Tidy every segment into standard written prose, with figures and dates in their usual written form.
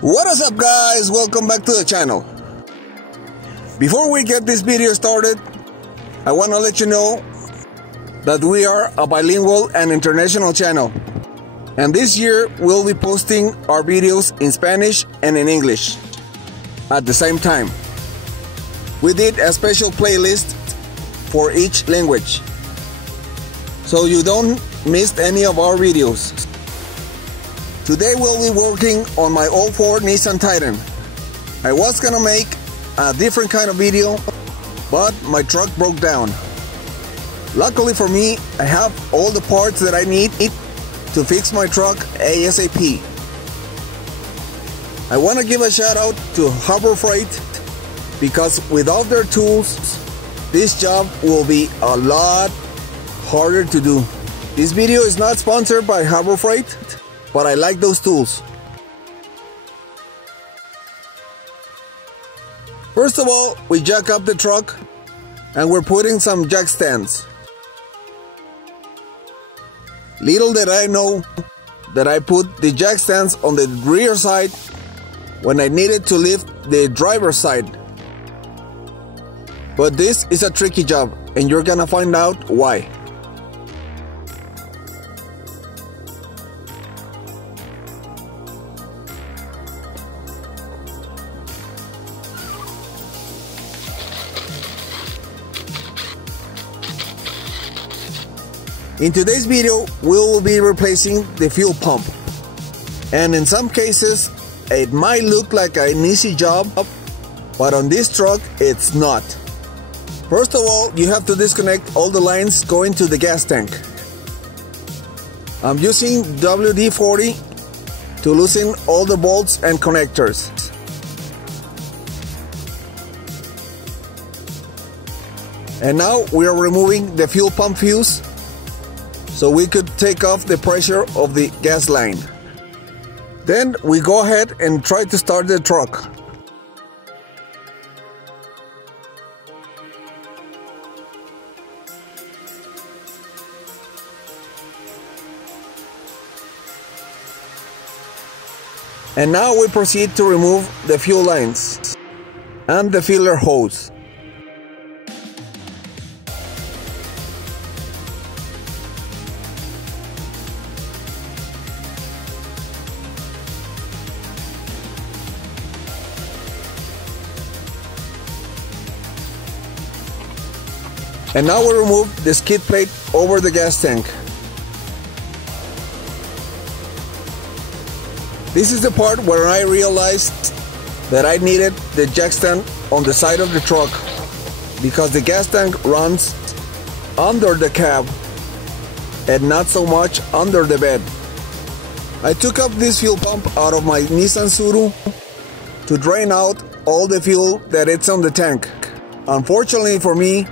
What is up, guys? Welcome back to the channel. Before we get this video started, I want to let you know that we are a bilingual and international channel, and this year we'll be posting our videos in Spanish and in English at the same time. We did a special playlist for each language, so you don't miss any of our videos. Today we'll be working on my 04 Nissan Titan. I was gonna make a different kind of video, but my truck broke down. Luckily for me, I have all the parts that I need to fix my truck ASAP. I want to give a shout out to Harbor Freight, because without their tools, this job will be a lot harder to do. This video is not sponsored by Harbor Freight, but I like those tools. First of all, we jack up the truck and we're putting some jack stands. Little did I know that I put the jack stands on the rear side when I needed to lift the driver's side. But this is a tricky job, and you're gonna find out why. In today's video, we will be replacing the fuel pump, and in some cases it might look like an easy job, but on this truck it's not. First of all, you have to disconnect all the lines going to the gas tank. I'm using WD-40 to loosen all the bolts and connectors. And now we are removing the fuel pump fuse, so we could take off the pressure of the gas line. Then we go ahead and try to start the truck. And now we proceed to remove the fuel lines and the filler hose. And now we remove the skid plate over the gas tank. This is the part where I realized that I needed the jack stand on the side of the truck, because the gas tank runs under the cab and not so much under the bed. I took up this fuel pump out of my Nissan Suru to drain out all the fuel that it's on the tank. Unfortunately for me,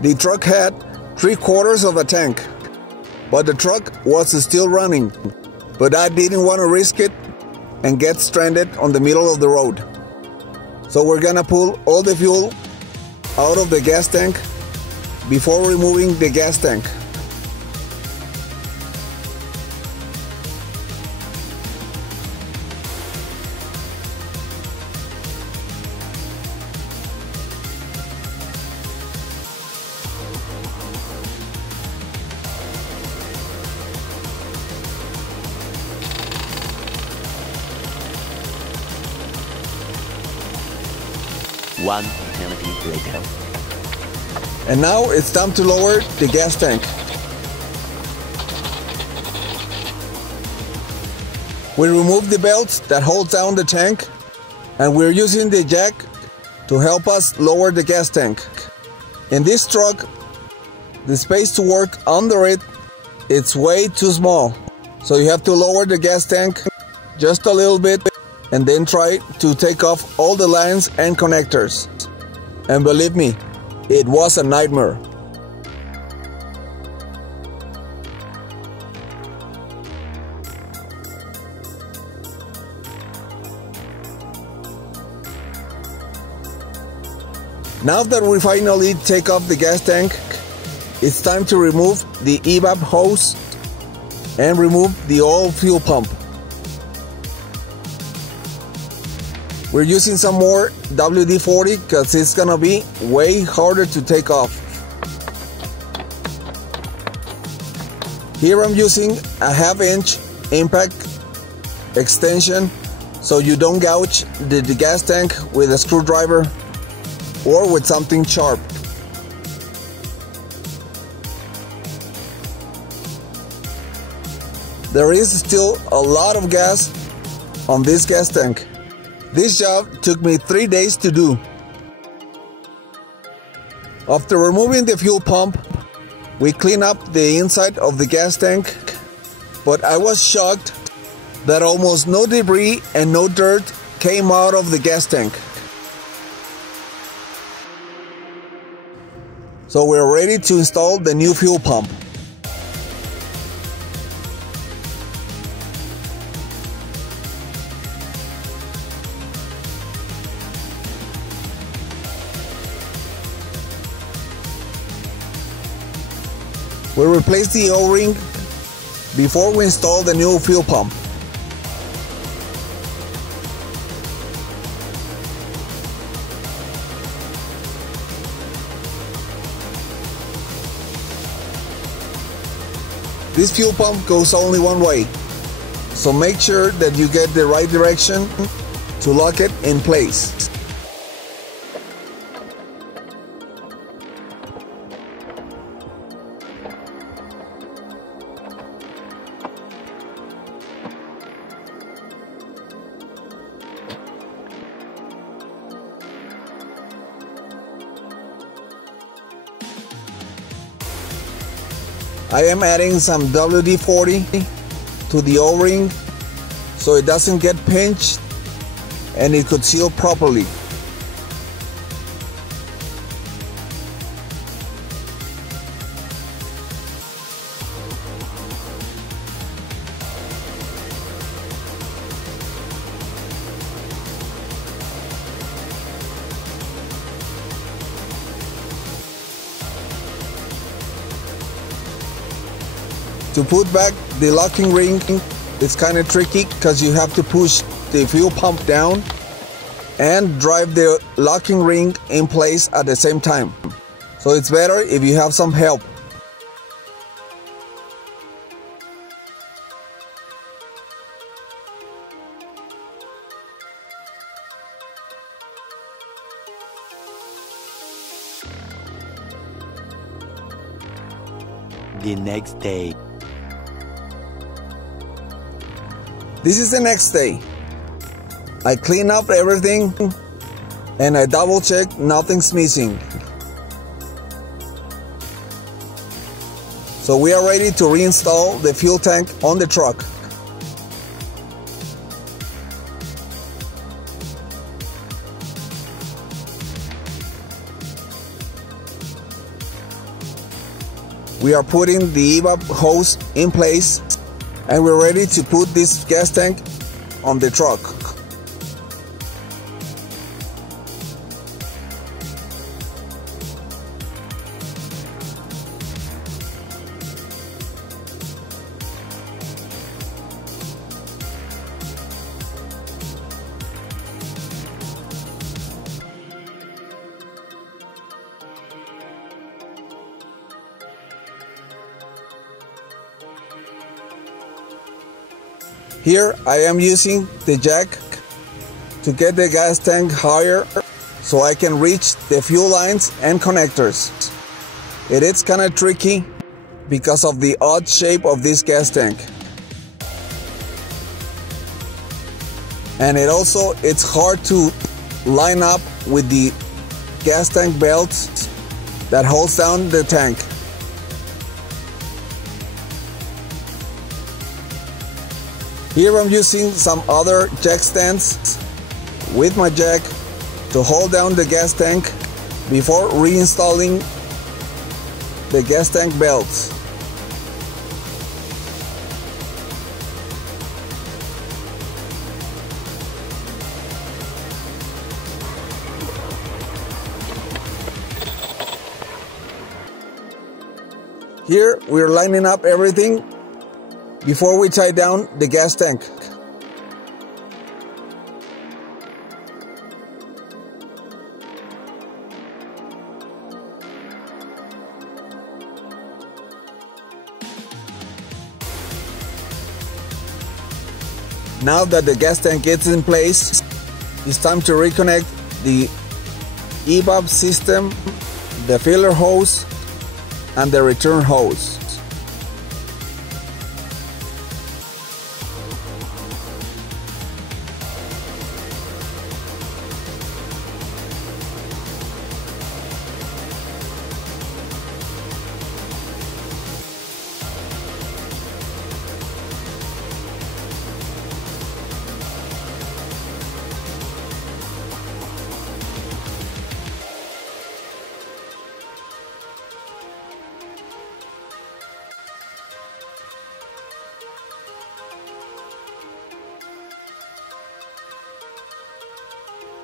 the truck had 3/4 of a tank, but the truck was still running. But I didn't want to risk it and get stranded on the middle of the road. So we're gonna pull all the fuel out of the gas tank before removing the gas tank. One eternity later. And now it's time to lower the gas tank. We remove the belts that hold down the tank, and we're using the jack to help us lower the gas tank. In this truck, the space to work under it's way too small. So you have to lower the gas tank just a little bit, and then try to take off all the lines and connectors. And believe me, it was a nightmare. Now that we finally take off the gas tank, it's time to remove the evap hose and remove the oil fuel pump. We're using some more WD-40 because it's gonna be way harder to take off. Here I'm using a 1/2-inch impact extension so you don't gouge the gas tank with a screwdriver or with something sharp. There is still a lot of gas on this gas tank. This job took me 3 days to do. After removing the fuel pump, we clean up the inside of the gas tank, but I was shocked that almost no debris and no dirt came out of the gas tank. So we're ready to install the new fuel pump. We replace the O-ring before we install the new fuel pump. This fuel pump goes only one way, so make sure that you get the right direction to lock it in place. I am adding some WD-40 to the O-ring so it doesn't get pinched and it could seal properly. To put back the locking ring, it's kind of tricky because you have to push the fuel pump down and drive the locking ring in place at the same time. So it's better if you have some help. The next day. This is the next day. I clean up everything and I double check nothing's missing. So we are ready to reinstall the fuel tank on the truck. We are putting the evap hose in place and we're ready to put this gas tank on the truck. Here I am using the jack to get the gas tank higher so I can reach the fuel lines and connectors. It is kind of tricky because of the odd shape of this gas tank. And it's hard to line up with the gas tank belts that holds down the tank. Here I'm using some other jack stands with my jack to hold down the gas tank before reinstalling the gas tank belts. Here we're lining up everything before we tie down the gas tank. Now that the gas tank is in place, it's time to reconnect the EVAP system, the filler hose, and the return hose.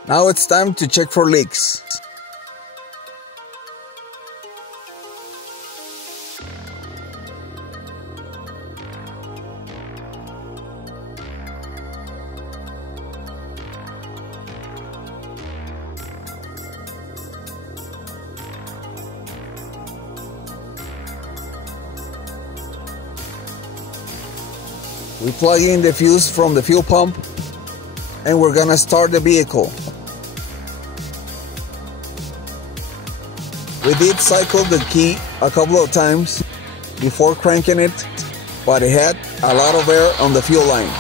Now it's time to check for leaks. We plug in the fuse from the fuel pump and we're gonna start the vehicle. We did cycle the key a couple of times before cranking it, but it had a lot of air on the fuel line.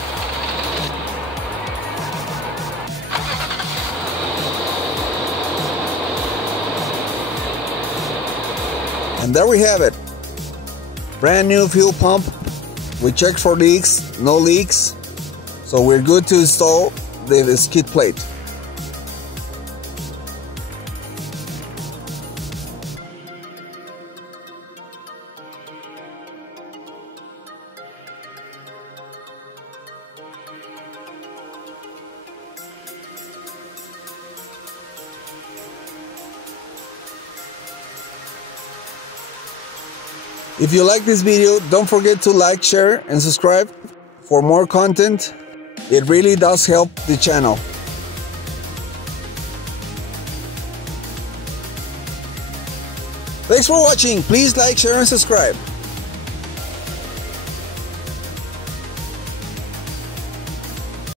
And there we have it. Brand new fuel pump. We checked for leaks, no leaks, so we're good to install the skid plate. If you like this video, don't forget to like, share, and subscribe for more content. It really does help the channel. Thanks for watching. Please like, share, and subscribe.